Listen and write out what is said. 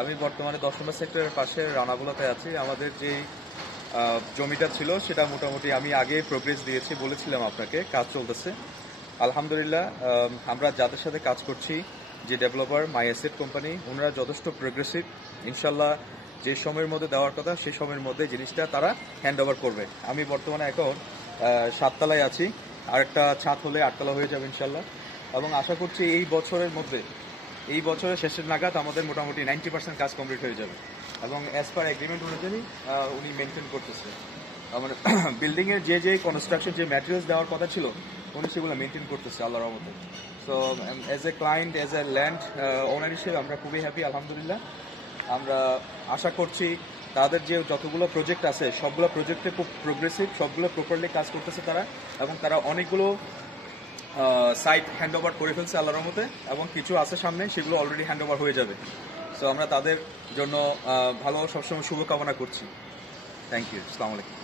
আমি বর্তমানে 10 নম্বর সেক্টরের পাশে রানাগুলাতে আছি। আমাদের যে জমিটা ছিল সেটা মোটামুটি আমি আগে প্রোগ্রেস দিয়েছি, বলেছিলাম আপনাকে, কাজ চলতেছে আলহামদুলিল্লাহ। আমরা যাদের সাথে কাজ করছি, যে ডেভেলপার মাই অ্যাসেট কোম্পানি, ওনারা যথেষ্ট প্রোগ্রেসিভ। ইনশাল্লাহ যে সময়ের মধ্যে দেওয়ার কথা সেই সময়ের মধ্যে জিনিসটা তারা হ্যান্ড ওভার করবে। আমি বর্তমানে এখন 7 তলায় আছি, আরেকটা ছাদ হলে 8 তলা হয়ে যাবে ইনশাল্লাহ। এবং আশা করছি এই বছরের শেষের নাগাদ আমাদের মোটামুটি 90% কাজ কমপ্লিট হয়ে যাবে। এবং অ্যাজ পার এগ্রিমেন্ট অনুযায়ী উনি মেনটেন করতেছে, মানে বিল্ডিংয়ের যে কনস্ট্রাকশন যে ম্যাটেরিয়ালস দেওয়ার কথা ছিল উনি সেগুলো মেনটেন করতেছে আল্লাহর রহমতে। So as a client, as a land ওনার হিসেবে আমরা খুবই হ্যাপি আলহামদুলিল্লাহ। আমরা আশা করছি তাদের যে যতগুলো প্রজেক্ট আছে সবগুলো প্রজেক্টে খুব প্রোগ্রেসিভ, সবগুলো প্রপারলি কাজ করতেছে তারা, এবং তারা অনেকগুলো সাইট হ্যান্ড ওভার করে ফেলছে আল্লাহর রহমতে, এবং কিছু আছে সামনে সেগুলো অলরেডি হ্যান্ড ওভার হয়ে যাবে। সো আমরা তাদের জন্য ভালো সবসময় শুভকামনা করছি। Thank you. আসসালামু আলাইকুম।